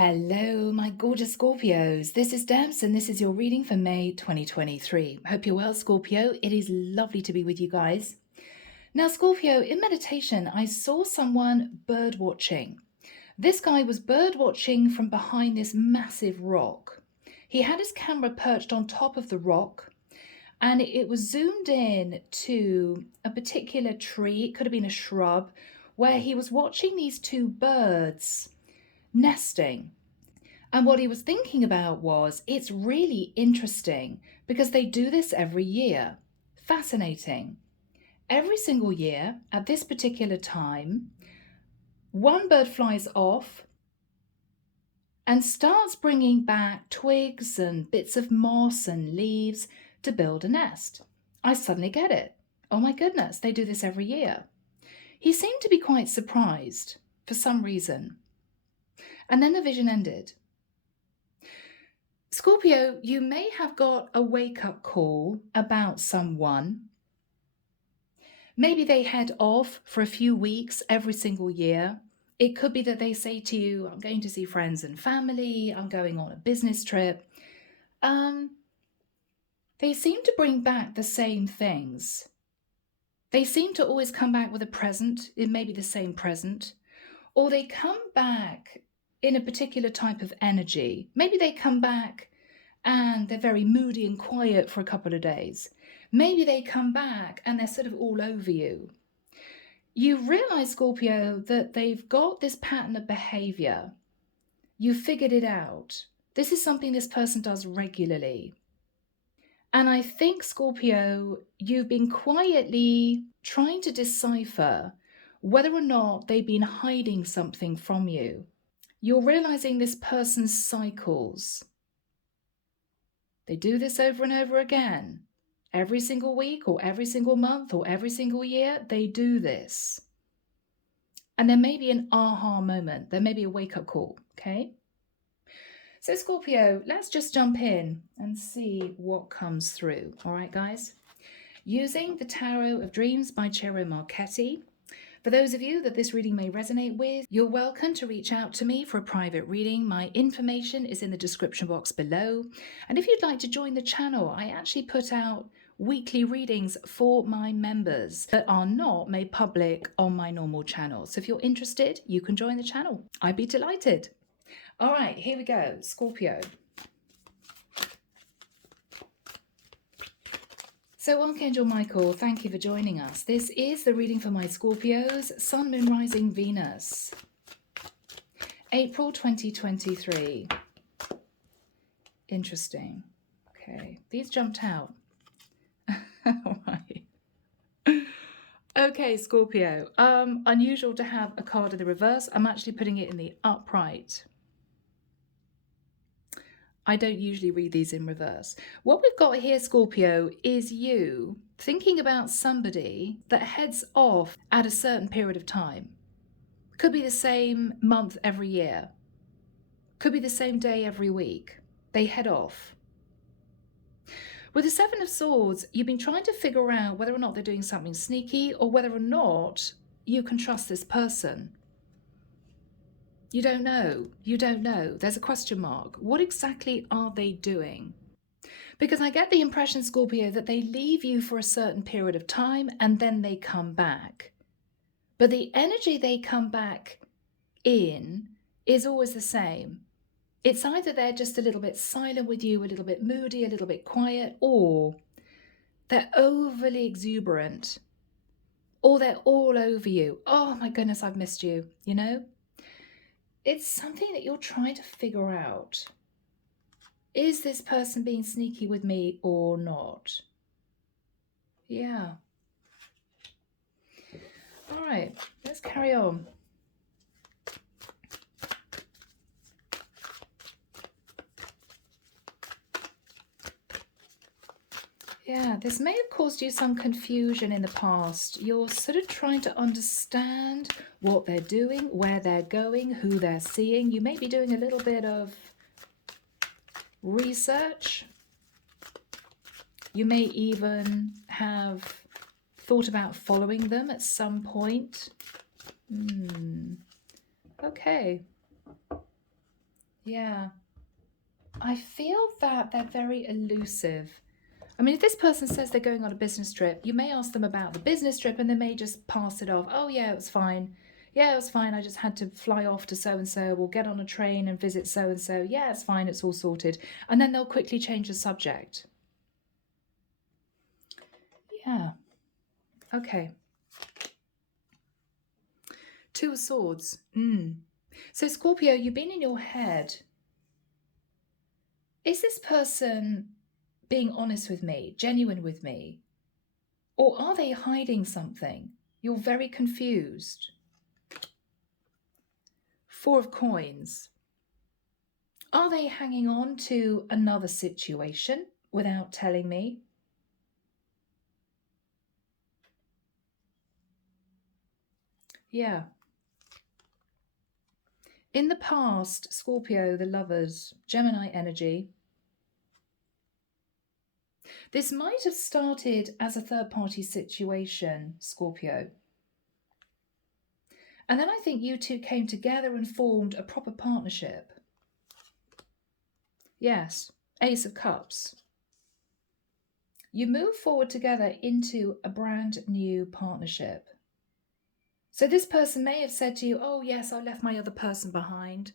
Hello, my gorgeous Scorpios. This is Debs, and this is your reading for May 2023. Hope you're well, Scorpio. It is lovely to be with you guys. Now, Scorpio, in meditation, I saw someone bird watching. This guy was bird watching from behind this massive rock. He had his camera perched on top of the rock, and it was zoomed in to a particular tree. It could have been a shrub, where he was watching these two birds nesting. And what he was thinking about was, it's really interesting because they do this every year. Fascinating. Every single year at this particular time, one bird flies off and starts bringing back twigs and bits of moss and leaves to build a nest. I suddenly get it. Oh my goodness, they do this every year. He seemed to be quite surprised for some reason. And then the vision ended. Scorpio, you may have got a wake-up call about someone. Maybe they head off for a few weeks every single year. It could be that they say to you, I'm going to see friends and family, I'm going on a business trip. They seem to bring back the same things. They seem to always come back with a present. It may be the same present. Or they come back in a particular type of energy. Maybe they come back and they're very moody and quiet for a couple of days. Maybe they come back and they're sort of all over you. You realize, Scorpio, that they've got this pattern of behavior. You figured it out. This is something this person does regularly. And I think, Scorpio, you've been quietly trying to decipher whether or not they've been hiding something from you. You're realizing this person's cycles. They do this over and over again. Every single week or every single month or every single year, they do this. And there may be an aha moment. There may be a wake-up call, okay? So Scorpio, let's just jump in and see what comes through. All right, guys? Using the Tarot of Dreams by Ciro Marchetti. For those of you that this reading may resonate with, you're welcome to reach out to me for a private reading. My information is in the description box below. And if you'd like to join the channel, I actually put out weekly readings for my members that are not made public on my normal channel. So if you're interested, you can join the channel. I'd be delighted. All right, here we go. Scorpio. So Archangel Michael, thank you for joining us. This is the reading for my Scorpios, Sun, Moon, Rising, Venus. April 2023. Interesting. Okay, these jumped out. All right. Okay, Scorpio. Unusual to have a card in the reverse. I'm actually putting it in the upright. I don't usually read these in reverse. What we've got here, Scorpio, is you thinking about somebody that heads off at a certain period of time. Could be the same month every year. Could be the same day every week. They head off. With the Seven of Swords, you've been trying to figure out whether or not they're doing something sneaky or whether or not you can trust this person. You don't know. You don't know. There's a question mark. What exactly are they doing? Because I get the impression, Scorpio, that they leave you for a certain period of time and then they come back. But the energy they come back in is always the same. It's either they're just a little bit silent with you, a little bit moody, a little bit quiet, or they're overly exuberant, or they're all over you. Oh my goodness, I've missed you, you know? It's something that you're trying to figure out. Is this person being sneaky with me or not? Yeah. All right, let's carry on. Yeah, this may have caused you some confusion in the past. You're sort of trying to understand what they're doing, where they're going, who they're seeing. You may be doing a little bit of research. You may even have thought about following them at some point. Okay. Yeah. I feel that they're very elusive. I mean, if this person says they're going on a business trip, you may ask them about the business trip and they may just pass it off. Oh, yeah, it was fine. Yeah, it was fine. I just had to fly off to so and so, or get on a train and visit so and so. Yeah, it's fine. It's all sorted. And then they'll quickly change the subject. Yeah. Okay. Two of Swords. So, Scorpio, you've been in your head. Is this person being honest with me, genuine with me? Or are they hiding something? You're very confused. Four of Coins. Are they hanging on to another situation without telling me? Yeah. In the past, Scorpio, the Lovers, Gemini energy, this might have started as a third-party situation, Scorpio. And then I think you two came together and formed a proper partnership. Yes, Ace of Cups. You move forward together into a brand new partnership. So this person may have said to you, oh yes, I left my other person behind.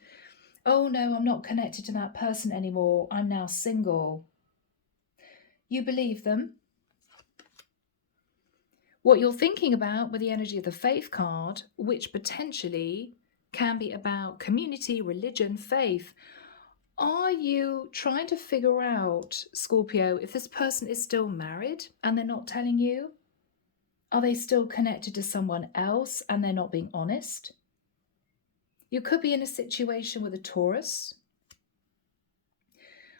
Oh no, I'm not connected to that person anymore. I'm now single. You believe them. What you're thinking about with the energy of the Faith card, which potentially can be about community, religion, faith. Are you trying to figure out, Scorpio, if this person is still married and they're not telling you? Are they still connected to someone else and they're not being honest? You could be in a situation with a Taurus.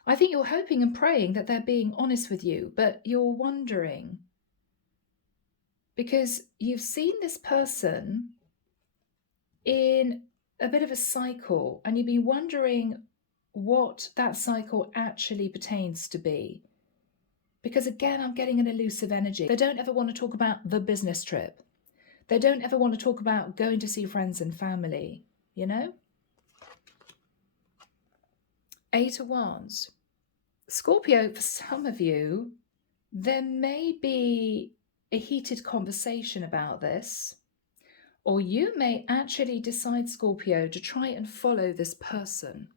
I think you're hoping and praying that they're being honest with you, but you're wondering because you've seen this person in a bit of a cycle and you've been wondering what that cycle actually pertains to be. Because again, I'm getting an elusive energy. They don't ever want to talk about the business trip. They don't ever want to talk about going to see friends and family, you know? Eight of Wands. Scorpio, for some of you, there may be a heated conversation about this, or you may actually decide, Scorpio, to try and follow this person.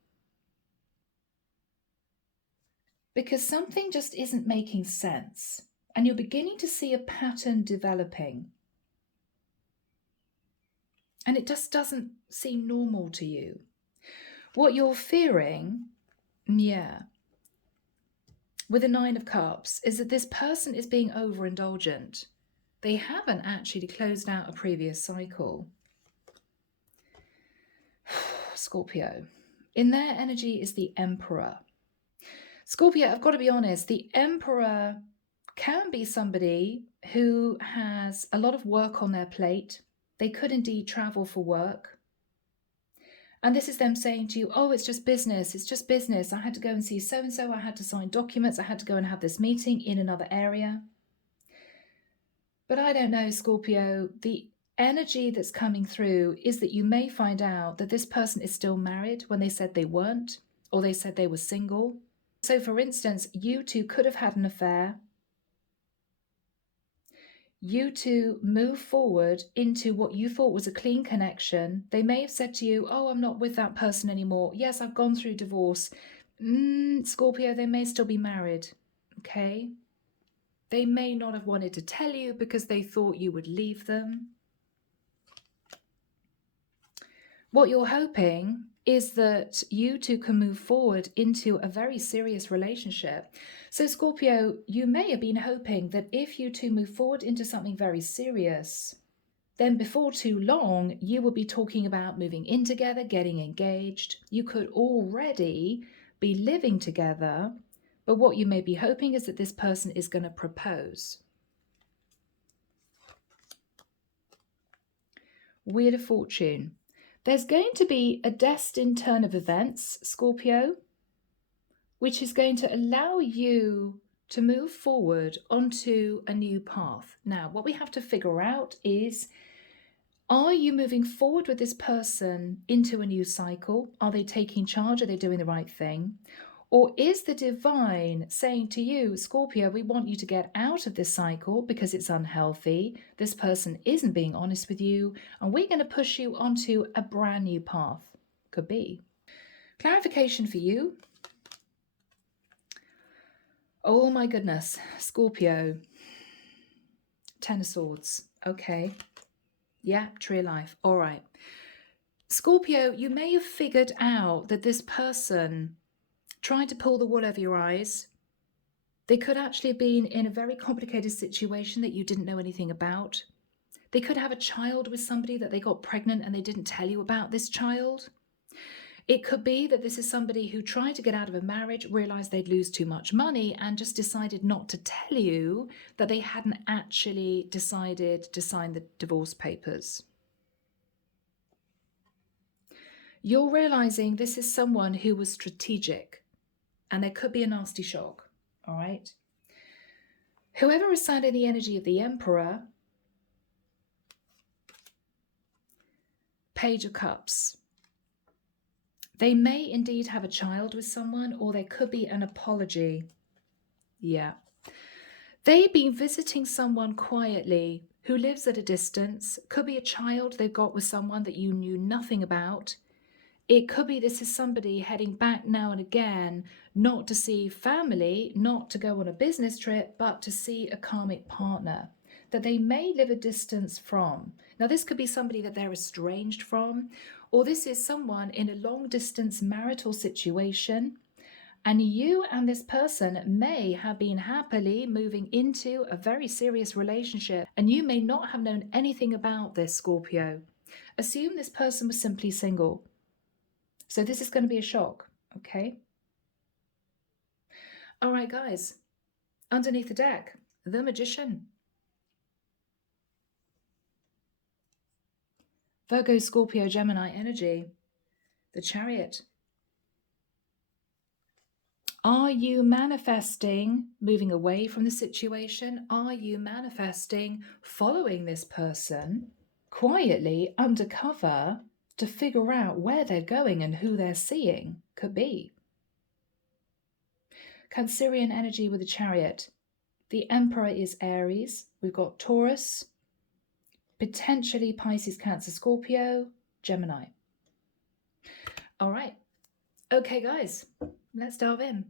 Because something just isn't making sense, and you're beginning to see a pattern developing. And it just doesn't seem normal to you. What you're fearing, with the Nine of Cups, is that this person is being overindulgent. They haven't actually closed out a previous cycle. Scorpio. In their energy is the Emperor. Scorpio, I've got to be honest, the Emperor can be somebody who has a lot of work on their plate. They could indeed travel for work. And this is them saying to you, oh, it's just business. It's just business. I had to go and see so-and-so. I had to sign documents. I had to go and have this meeting in another area. But I don't know, Scorpio, the energy that's coming through is that you may find out that this person is still married when they said they weren't, or they said they were single. So for instance, you two could have had an affair. You two move forward into what you thought was a clean connection. They may have said to you, oh, I'm not with that person anymore. Yes, I've gone through divorce. Scorpio, they may still be married. Okay. They may not have wanted to tell you because they thought you would leave them. What you're hoping is that you two can move forward into a very serious relationship. So Scorpio, you may have been hoping that if you two move forward into something very serious, then before too long, you will be talking about moving in together, getting engaged. You could already be living together, but what you may be hoping is that this person is going to propose. Wheel of Fortune. There's going to be a destined turn of events, Scorpio, which is going to allow you to move forward onto a new path. Now, what we have to figure out is Are you moving forward with this person into a new cycle? Are they taking charge? Are they doing the right thing? Or is the divine saying to you, Scorpio, we want you to get out of this cycle because it's unhealthy. This person isn't being honest with you, and we're going to push you onto a brand new path. Could be. Clarification for you. Oh my goodness, Scorpio. Ten of Swords. Okay. Yeah, Tree of Life. All right. Scorpio, you may have figured out that this person tried to pull the wool over your eyes. They could actually have been in a very complicated situation that you didn't know anything about. They could have a child with somebody that they got pregnant and they didn't tell you about this child. It could be that this is somebody who tried to get out of a marriage, realized they'd lose too much money, and just decided not to tell you that they hadn't actually decided to sign the divorce papers. You're realizing this is someone who was strategic, and there could be a nasty shock, all right? Whoever is sounding the energy of the Emperor, Page of Cups. They may indeed have a child with someone, or there could be an apology. Yeah. They've been visiting someone quietly who lives at a distance. Could be a child they've got with someone that you knew nothing about. It could be this is somebody heading back now and again, not to see family, not to go on a business trip, but to see a karmic partner that they may live a distance from. Now, this could be somebody that they're estranged from, or this is someone in a long distance marital situation, and you and this person may have been happily moving into a very serious relationship, and you may not have known anything about this, Scorpio. Assume this person was simply single. So this is going to be a shock, okay? All right, guys. Underneath the deck, the Magician. Virgo, Scorpio, Gemini energy. The Chariot. Are you manifesting moving away from the situation? Are you manifesting following this person quietly undercover to figure out where they're going and who they're seeing? Could be. Cancerian energy with the Chariot. The Emperor is Aries. We've got Taurus, potentially Pisces, Cancer, Scorpio, Gemini. All right. Okay, guys, let's dive in.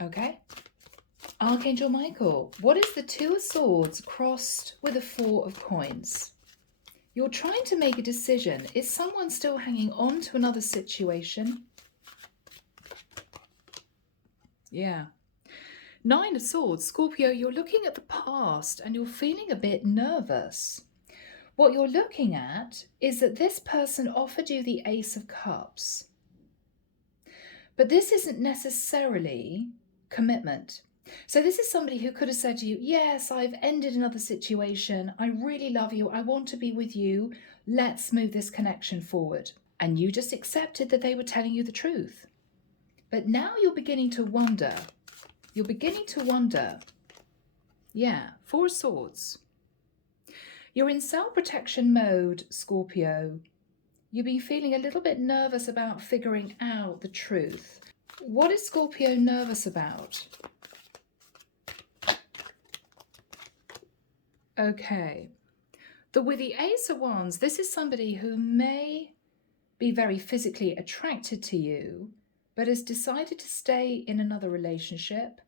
Okay. Archangel Michael, what is the Two of Swords crossed with the Four of Coins? You're trying to make a decision. Is someone still hanging on to another situation? Yeah. Nine of Swords, Scorpio, you're looking at the past and you're feeling a bit nervous. What you're looking at is that this person offered you the Ace of Cups. But this isn't necessarily commitment. So this is somebody who could have said to you, yes, I've ended another situation. I really love you. I want to be with you. Let's move this connection forward. And you just accepted that they were telling you the truth. But now you're beginning to wonder. You're beginning to wonder. Yeah, Four of Swords. You're in self-protection mode, Scorpio. You've been feeling a little bit nervous about figuring out the truth. What is Scorpio nervous about? Okay. With the Ace of Wands, this is somebody who may be very physically attracted to you, but has decided to stay in another relationship.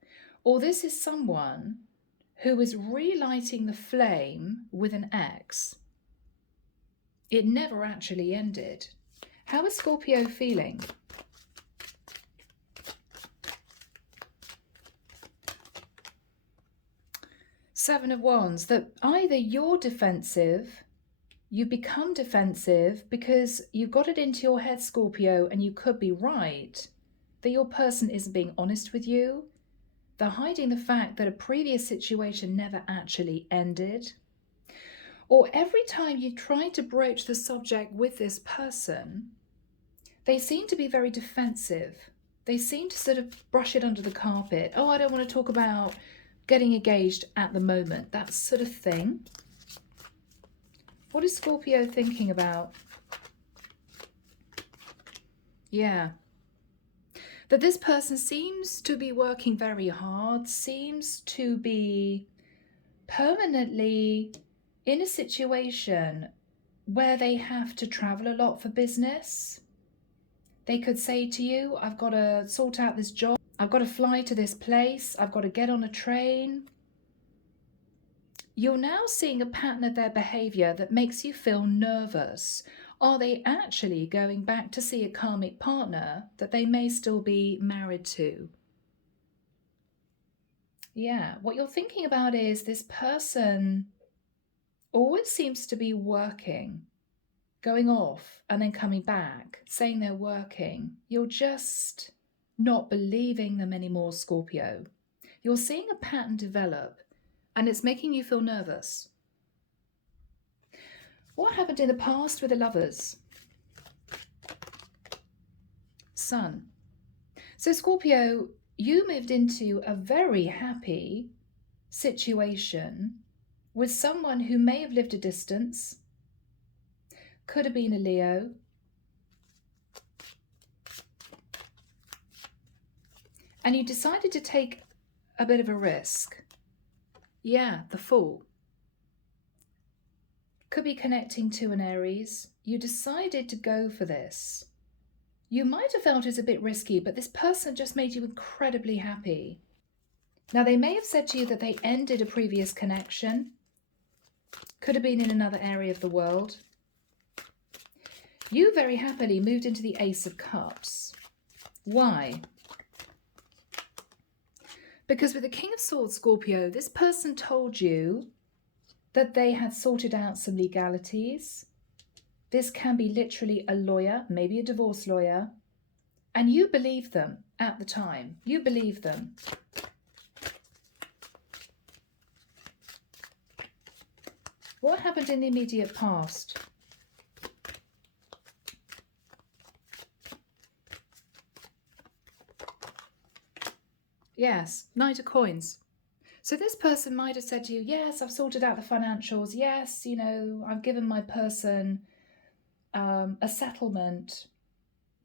Or this is someone who is relighting the flame with an ex. It never actually ended. How is Scorpio feeling? Seven of Wands, that either you're defensive, you become defensive because you got it into your head, Scorpio, and you could be right, that your person isn't being honest with you. They're hiding the fact that a previous situation never actually ended. Or every time you try to broach the subject with this person, they seem to be very defensive. They seem to sort of brush it under the carpet. Oh, I don't want to talk about getting engaged at the moment, that sort of thing. What is Scorpio thinking about? Yeah. That this person seems to be working very hard, seems to be permanently in a situation where they have to travel a lot for business. They could say to you, I've got to sort out this job, I've got to fly to this place, I've got to get on a train. You're now seeing a pattern of their behavior that makes you feel nervous. Are they actually going back to see a karmic partner that they may still be married to? Yeah, what you're thinking about is this person always seems to be working, going off and then coming back, saying they're working. You're just not believing them anymore, Scorpio. You're seeing a pattern develop and it's making you feel nervous. What happened in the past with the Lovers? Sun. So Scorpio, you moved into a very happy situation with someone who may have lived a distance, could have been a Leo, and you decided to take a bit of a risk. Yeah, the Fool. Could be connecting to an Aries. You decided to go for this. You might have felt it was a bit risky, but this person just made you incredibly happy. Now, they may have said to you that they ended a previous connection. Could have been in another area of the world. You very happily moved into the Ace of Cups. Why? Because with the King of Swords, Scorpio, this person told you that they had sorted out some legalities. This can be literally a lawyer, maybe a divorce lawyer, and you believed them at the time. You believed them. What happened in the immediate past? Yes, Knight of Coins. So this person might have said to you, yes, I've sorted out the financials. Yes, you know, I've given my person a settlement.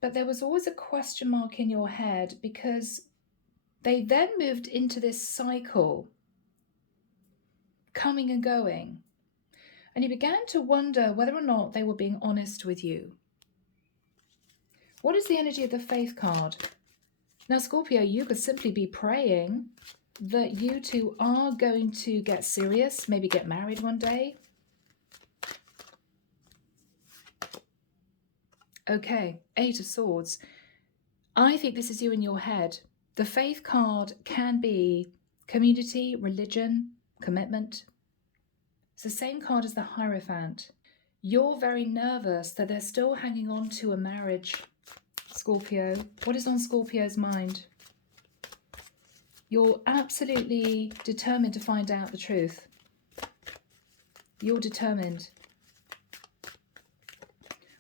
But there was always a question mark in your head because they then moved into this cycle, coming and going. And you began to wonder whether or not they were being honest with you. What is the energy of the Faith card? Now, Scorpio, you could simply be praying that you two are going to get serious, maybe get married one day. Okay, Eight of Swords. I think this is you in your head. The Faith card can be community, religion, commitment. It's the same card as the Hierophant. You're very nervous that they're still hanging on to a marriage, Scorpio. What is on Scorpio's mind? You're absolutely determined to find out the truth. You're determined.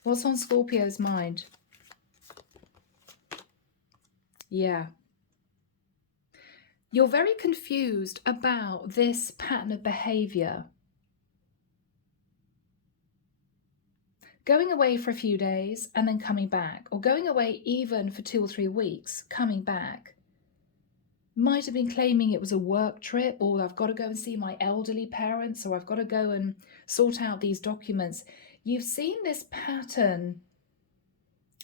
What's on Scorpio's mind? Yeah. You're very confused about this pattern of behavior. Going away for a few days and then coming back, or going away even for 2 or 3 weeks, coming back. Might have been claiming it was a work trip, or I've got to go and see my elderly parents, or I've got to go and sort out these documents. You've seen this pattern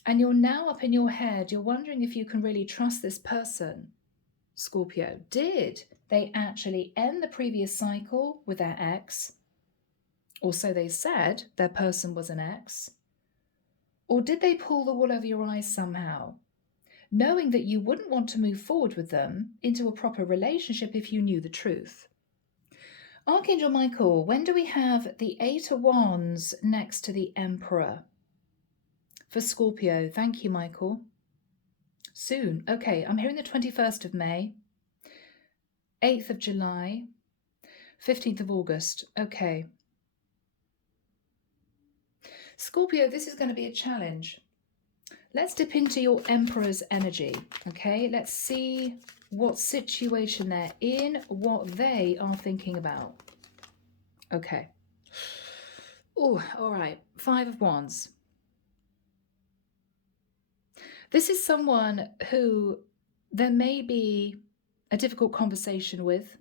and you're now up in your head. You're wondering if you can really trust this person, Scorpio. Did they actually end the previous cycle with their ex? Or so they said their person was an ex. Or did they pull the wool over your eyes somehow, knowing that you wouldn't want to move forward with them into a proper relationship if you knew the truth? Archangel Michael, when do we have the Eight of Wands next to the Emperor? For Scorpio, thank you, Michael. Soon. Okay, I'm hearing the 21st of May, 8th of July, 15th of August. Okay. Scorpio, this is going to be a challenge. Let's dip into your Emperor's energy, okay? Let's see what situation they're in, what they are thinking about. Okay. Oh, all right. 5 of Wands. This is someone who there may be a difficult conversation with.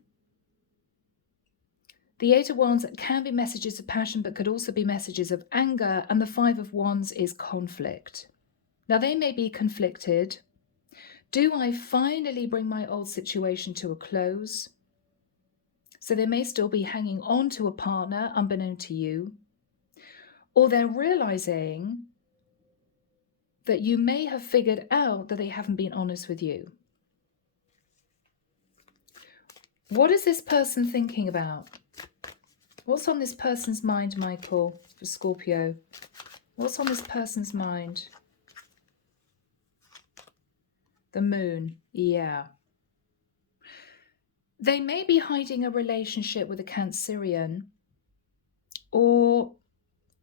The 8 of Wands can be messages of passion, but could also be messages of anger. And the 5 of Wands is conflict. Now, they may be conflicted. Do I finally bring my old situation to a close? So they may still be hanging on to a partner unbeknown to you. Or they're realizing that you may have figured out that they haven't been honest with you. What is this person thinking about? What's on this person's mind, Michael, for Scorpio? What's on this person's mind? The moon, yeah. They may be hiding a relationship with a Cancerian, or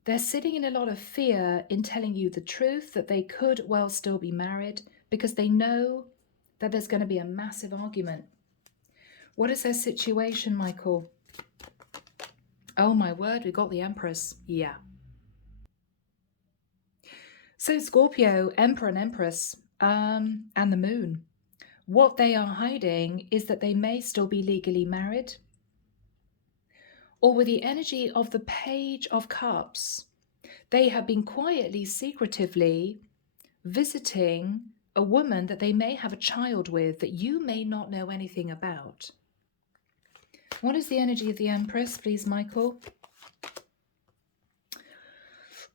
they're sitting in a lot of fear in telling you the truth that they could well still be married because they know that there's going to be a massive argument. What is their situation, Michael? Oh my word, we got the Empress. Yeah. So Scorpio, Emperor and Empress, and the moon. What they are hiding is that they may still be legally married. Or with the energy of the Page of Cups, they have been quietly, secretively visiting a woman that they may have a child with that you may not know anything about. What is the energy of the Empress, please, Michael?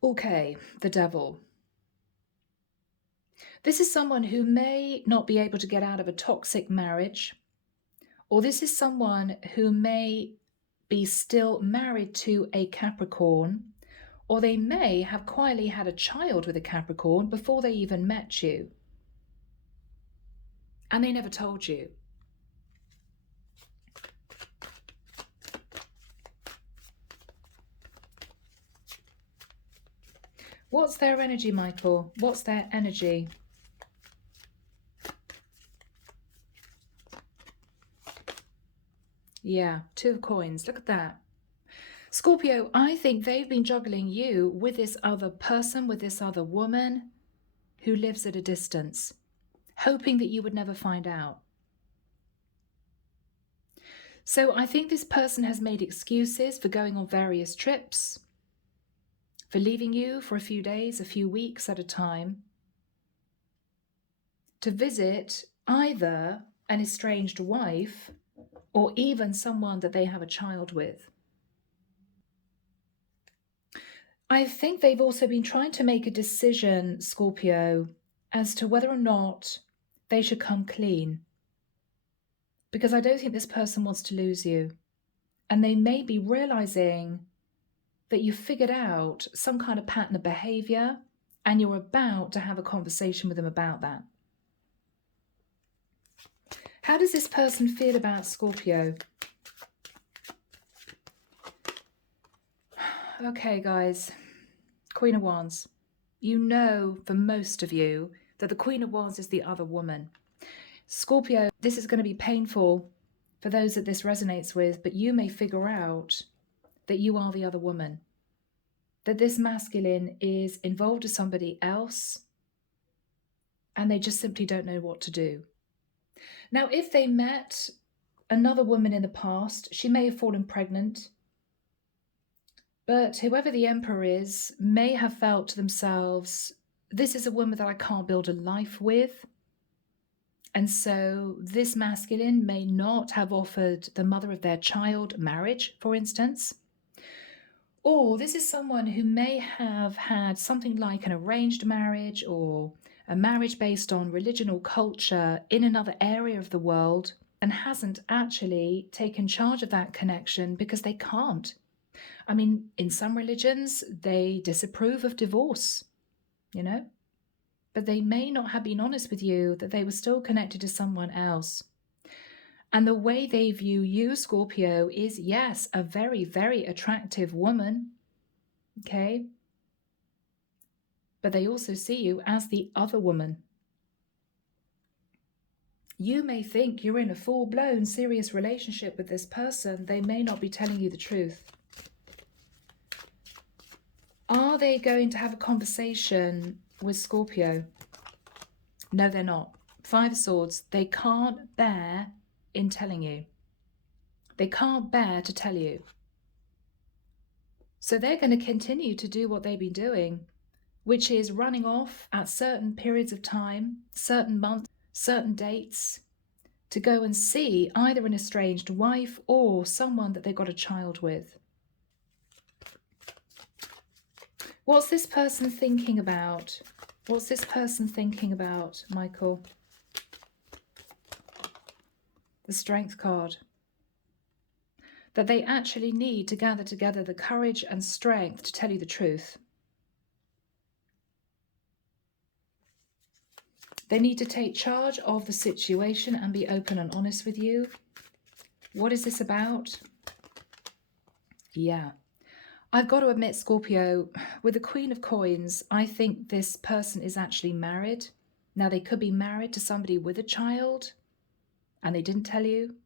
Okay, the Devil. This is someone who may not be able to get out of a toxic marriage, or this is someone who may be still married to a Capricorn, or they may have quietly had a child with a Capricorn before they even met you. And they never told you. What's their energy, Michael? What's their energy? Yeah, 2 of Coins. Look at that. Scorpio, I think they've been juggling you with this other person, with this other woman who lives at a distance, hoping that you would never find out. So I think this person has made excuses for going on various trips, for leaving you for a few days, a few weeks at a time, to visit either an estranged wife or even someone that they have a child with. I think they've also been trying to make a decision, Scorpio, as to whether or not they should come clean. Because I don't think this person wants to lose you. And they may be realizing that you figured out some kind of pattern of behavior and you're about to have a conversation with them about that. How does this person feel about Scorpio? Okay, guys. Queen of Wands. You know, for most of you, that the Queen of Wands is the other woman. Scorpio, this is going to be painful for those that this resonates with, but you may figure out that you are the other woman. That this masculine is involved with somebody else and they just simply don't know what to do. Now, if they met another woman in the past, she may have fallen pregnant, but whoever the Emperor is may have felt to themselves, this is a woman that I can't build a life with. And so this masculine may not have offered the mother of their child marriage, for instance. Or this is someone who may have had something like an arranged marriage or a marriage based on religion or culture in another area of the world and hasn't actually taken charge of that connection because they can't. I mean, in some religions, they disapprove of divorce, you know, but they may not have been honest with you that they were still connected to someone else. And the way they view you, Scorpio, is, yes, a very, very attractive woman, okay? But they also see you as the other woman. You may think you're in a full-blown serious relationship with this person. They may not be telling you the truth. Are they going to have a conversation with Scorpio? No, they're not. Five of Swords, they can't bear in telling you. They can't bear to tell you. So they're going to continue to do what they've been doing, which is running off at certain periods of time, certain months, certain dates, to go and see either an estranged wife or someone that they got a child with. What's this person thinking about? What's this person thinking about, Michael? The Strength card. That they actually need to gather together the courage and strength to tell you the truth. They need to take charge of the situation and be open and honest with you. What is this about? Yeah. I've got to admit, Scorpio, with the Queen of Coins, I think this person is actually married. Now, they could be married to somebody with a child, and they didn't tell you.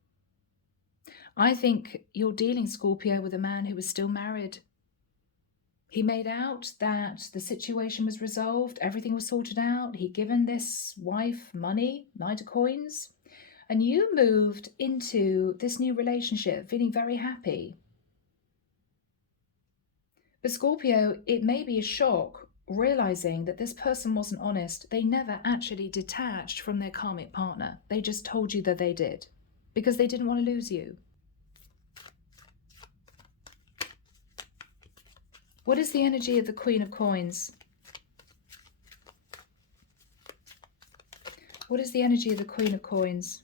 I think you're dealing, Scorpio, with a man who is still married. He made out that the situation was resolved, everything was sorted out. He'd given this wife money, Knight of Coins, and you moved into this new relationship feeling very happy. But Scorpio, it may be a shock realizing that this person wasn't honest. They never actually detached from their karmic partner. They just told you that they did because they didn't want to lose you. What is the energy of the Queen of Coins? What is the energy of the Queen of Coins?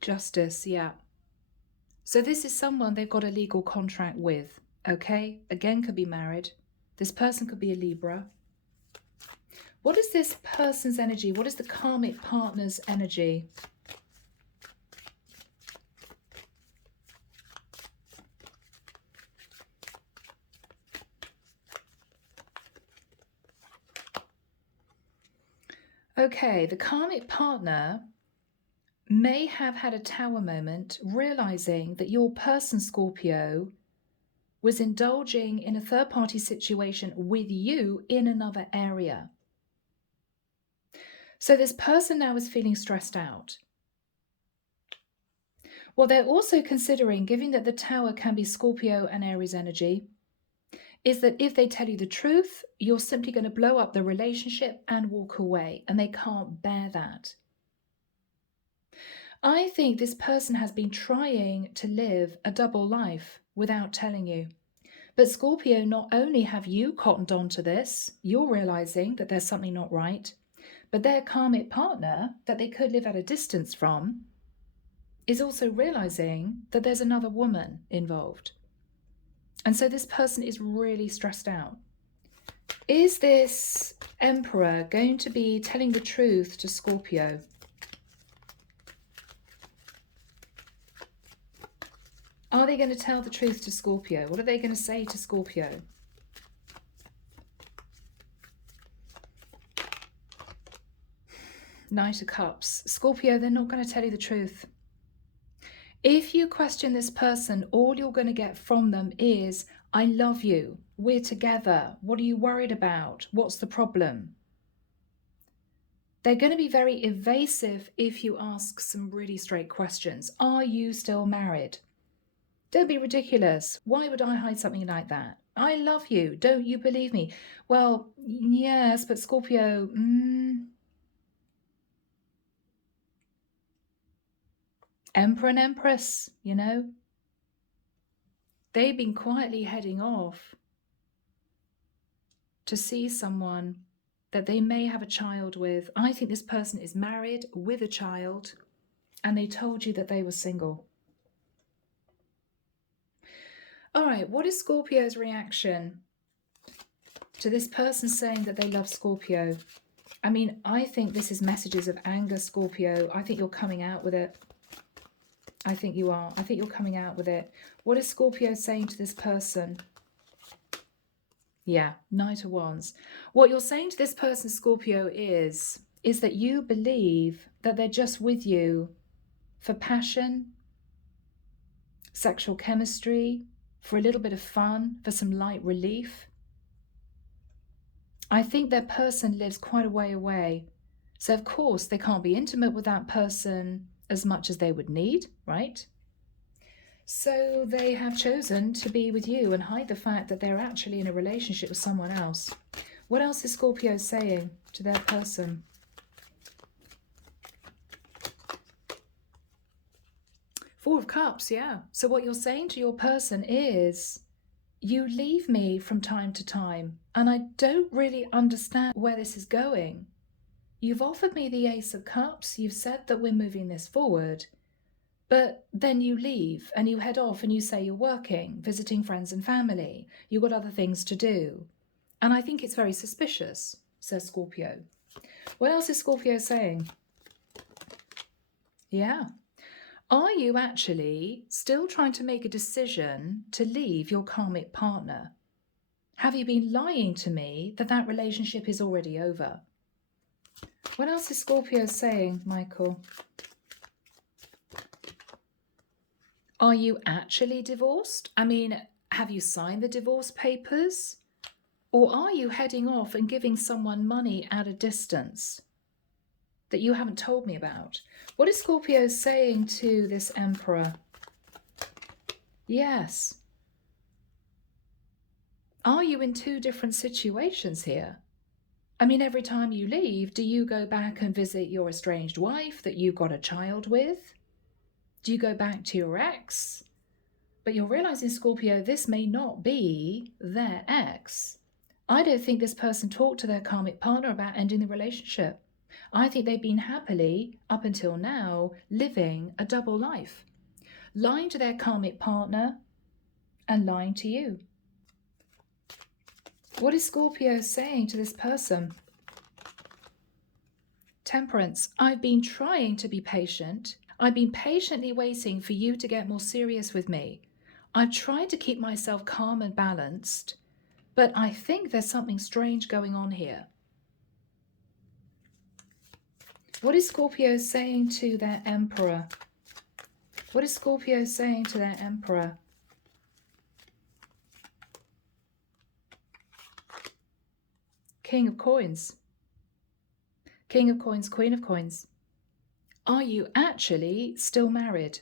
Justice, yeah. So this is someone they've got a legal contract with, okay? Again, could be married. This person could be a Libra. What is this person's energy? What is the karmic partner's energy? Okay, the karmic partner may have had a tower moment, realizing that your person, Scorpio, was indulging in a third-party situation with you in another area. So this person now is feeling stressed out. Well, they're also considering, given that the tower can be Scorpio and Aries energy, is that if they tell you the truth, you're simply going to blow up the relationship and walk away, and they can't bear that. I think this person has been trying to live a double life without telling you. But Scorpio, not only have you cottoned on to this, you're realizing that there's something not right, but their karmic partner that they could live at a distance from is also realizing that there's another woman involved. And so this person is really stressed out. Is this Emperor going to be telling the truth to Scorpio? Are they going to tell the truth to Scorpio? What are they going to say to Scorpio? Knight of Cups. Scorpio, they're not going to tell you the truth. If you question this person, all you're going to get from them is, I love you, we're together, what are you worried about, what's the problem? They're going to be very evasive if you ask some really straight questions. Are you still married? Don't be ridiculous. Why would I hide something like that? I love you. Don't you believe me? Well, yes, but Scorpio, Emperor and Empress, you know, they've been quietly heading off to see someone that they may have a child with. I think this person is married with a child, and they told you that they were single. All right, what is Scorpio's reaction to this person saying that they love Scorpio? I mean, I think this is messages of anger, Scorpio. I think you're coming out with it. I think you are. I think you're coming out with it. What is Scorpio saying to this person? Yeah, Knight of Wands. What you're saying to this person, Scorpio, is that you believe that they're just with you for passion, sexual chemistry, for a little bit of fun, for some light relief. I think their person lives quite a way away. So, of course, they can't be intimate with that person as much as they would need, right? So they have chosen to be with you and hide the fact that they're actually in a relationship with someone else. What else is Scorpio saying to their person? Four of Cups, yeah. So what you're saying to your person is, you leave me from time to time, and I don't really understand where this is going. You've offered me the Ace of Cups. You've said that we're moving this forward. But then you leave and you head off and you say you're working, visiting friends and family. You've got other things to do. And I think it's very suspicious, says Scorpio. What else is Scorpio saying? Yeah. Are you actually still trying to make a decision to leave your karmic partner? Have you been lying to me that that relationship is already over? What else is Scorpio saying, Michael? Are you actually divorced? I mean, have you signed the divorce papers? Or are you heading off and giving someone money at a distance that you haven't told me about? What is Scorpio saying to this Emperor? Yes. Are you in two different situations here? I mean, every time you leave, do you go back and visit your estranged wife that you got a child with? Do you go back to your ex? But you're realizing, Scorpio, this may not be their ex. I don't think this person talked to their karmic partner about ending the relationship. I think they've been happily, up until now, living a double life. Lying to their karmic partner and lying to you. What is Scorpio saying to this person? Temperance. I've been trying to be patient. I've been patiently waiting for you to get more serious with me. I've tried to keep myself calm and balanced, but I think there's something strange going on here. What is Scorpio saying to their Emperor? What is Scorpio saying to their Emperor? King of Coins. King of Coins, Queen of Coins. Are you actually still married?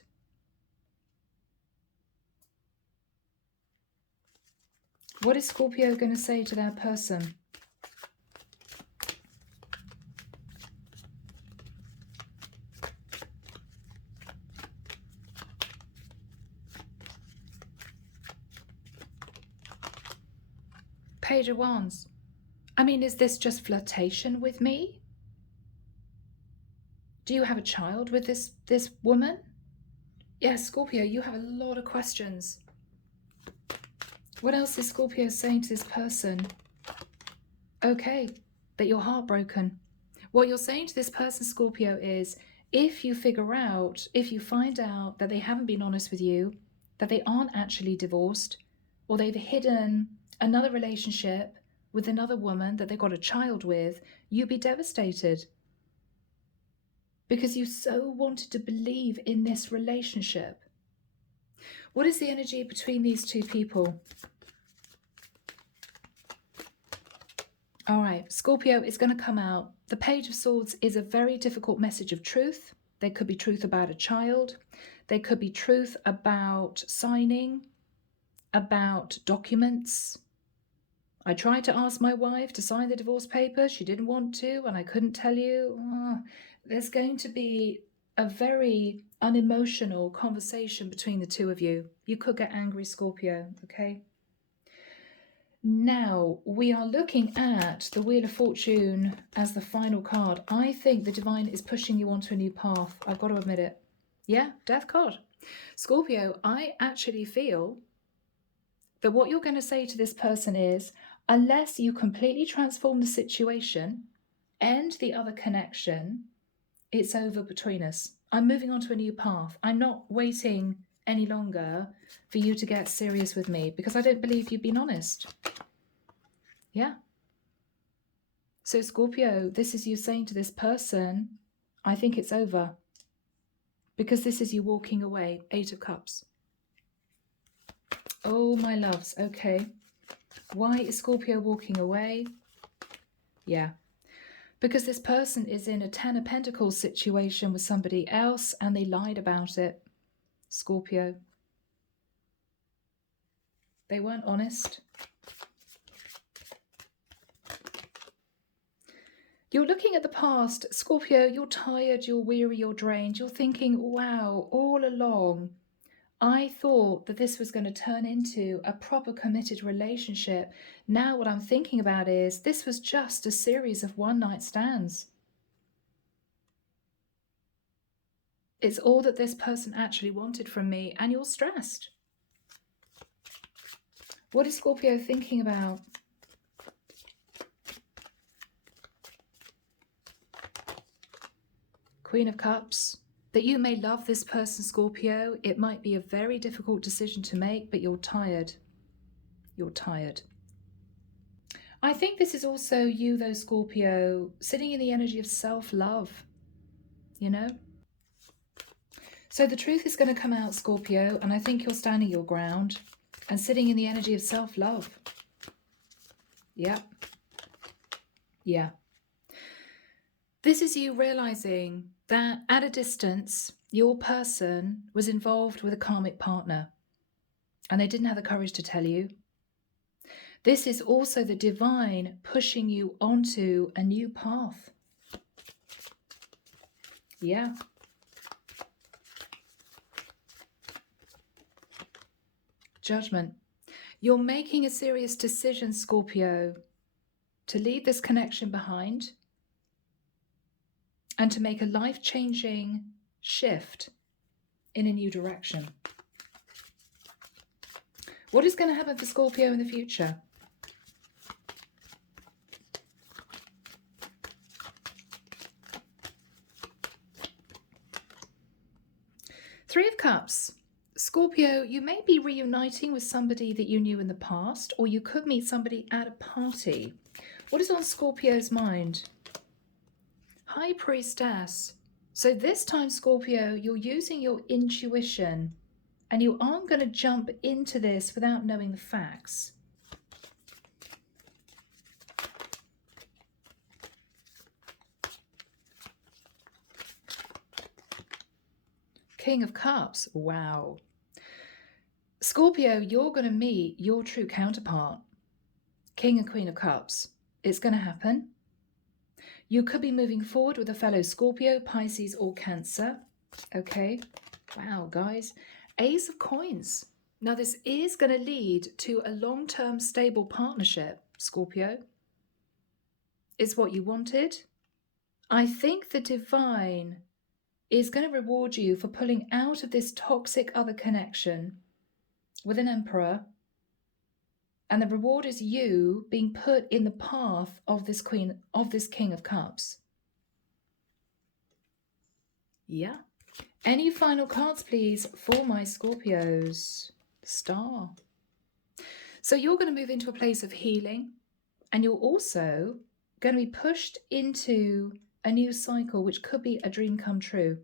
What is Scorpio going to say to that person? Page of Wands. I mean, is this just flirtation with me? Do you have a child with this woman? Yes, Scorpio, you have a lot of questions. What else is Scorpio saying to this person? Okay, that you're heartbroken. What you're saying to this person, Scorpio, is if you find out that they haven't been honest with you, that they aren't actually divorced, or they've hidden another relationship with another woman that they got a child with, you'd be devastated. Because you so wanted to believe in this relationship. What is the energy between these two people? All right, Scorpio is going to come out. The Page of Swords is a very difficult message of truth. There could be truth about a child. There could be truth about signing, about documents. I tried to ask my wife to sign the divorce papers. She didn't want to, and I couldn't tell you. There's going to be a very unemotional conversation between the two of you. You could get angry, Scorpio, okay? Now, we are looking at the Wheel of Fortune as the final card. I think the Divine is pushing you onto a new path. I've got to admit it. Yeah, Death card. Scorpio, I actually feel that what you're going to say to this person is, unless you completely transform the situation, end the other connection, it's over between us. I'm moving on to a new path. I'm not waiting any longer for you to get serious with me because I don't believe you've been honest. Yeah. So Scorpio, this is you saying to this person, I think it's over. Because this is you walking away. 8 of Cups. Oh, my loves. Okay. Why is Scorpio walking away? Yeah. Because this person is in a 10 of Pentacles situation with somebody else and they lied about it. Scorpio. They weren't honest. You're looking at the past. Scorpio, you're tired, you're weary, you're drained. You're thinking, wow, all along, I thought that this was going to turn into a proper committed relationship. Now what I'm thinking about is this was just a series of one-night stands. It's all that this person actually wanted from me, and you're stressed. What is Scorpio thinking about? Queen of Cups. That you may love this person, Scorpio. It might be a very difficult decision to make, but you're tired. You're tired. I think this is also you, though, Scorpio, sitting in the energy of self-love, you know? So the truth is going to come out, Scorpio, and I think you're standing your ground and sitting in the energy of self-love. Yeah. Yeah. This is you realizing that at a distance, your person was involved with a karmic partner and they didn't have the courage to tell you. This is also the divine pushing you onto a new path. Yeah. Judgment. You're making a serious decision, Scorpio, to leave this connection behind and to make a life-changing shift in a new direction. What is going to happen for Scorpio in the future? Three of Cups. Scorpio, you may be reuniting with somebody that you knew in the past, or you could meet somebody at a party. What is on Scorpio's mind? High Priestess. So this time, Scorpio, you're using your intuition and you aren't going to jump into this without knowing the facts. King of Cups. Wow. Scorpio, you're going to meet your true counterpart. King and Queen of Cups. It's going to happen. You could be moving forward with a fellow Scorpio, Pisces, or Cancer. Okay. Wow, guys. Ace of Coins. Now, this is going to lead to a long-term stable partnership, Scorpio. It's what you wanted. I think the divine is going to reward you for pulling out of this toxic other connection with an emperor. And the reward is you being put in the path of this queen, of this King of Cups. Yeah. Any final cards, please, for my Scorpios? Star. So you're going to move into a place of healing, and you're also going to be pushed into a new cycle, which could be a dream come true.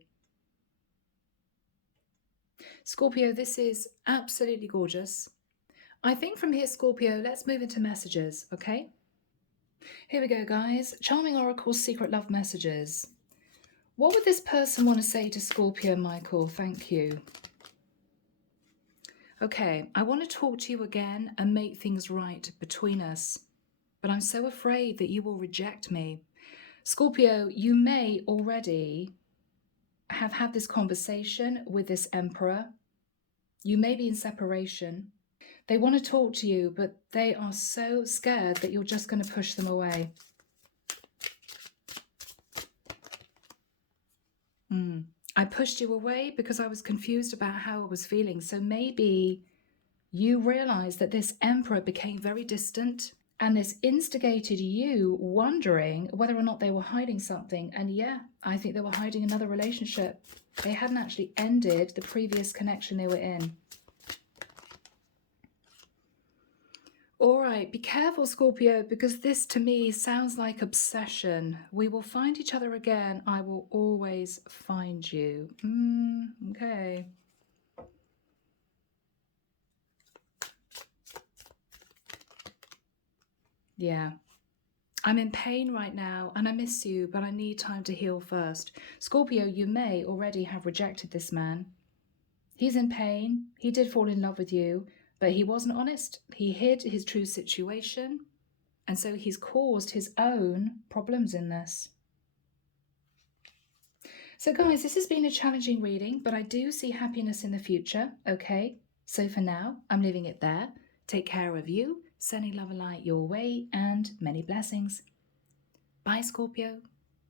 Scorpio, this is absolutely gorgeous. I think from here, Scorpio, let's move into messages, okay? Here we go, guys. Charming Oracle Secret Love Messages. What would this person want to say to Scorpio, Michael? Thank you. Okay, I want to talk to you again and make things right between us, but I'm so afraid that you will reject me. Scorpio, you may already have had this conversation with this emperor. You may be in separation. They want to talk to you, but they are so scared that you're just going to push them away. I pushed you away because I was confused about how I was feeling. So maybe you realized that this emperor became very distant, and this instigated you wondering whether or not they were hiding something. And yeah, I think they were hiding another relationship. They hadn't actually ended the previous connection they were in. All right, be careful, Scorpio, because this to me sounds like obsession. We will find each other again. I will always find you. Okay. Yeah. I'm in pain right now and I miss you, but I need time to heal first. Scorpio, you may already have rejected this man. He's in pain. He did fall in love with you, but he wasn't honest. He hid his true situation. And so he's caused his own problems in this. So guys, this has been a challenging reading, but I do see happiness in the future, okay? So for now, I'm leaving it there. Take care of you, sending love and light your way, and many blessings. Bye, Scorpio.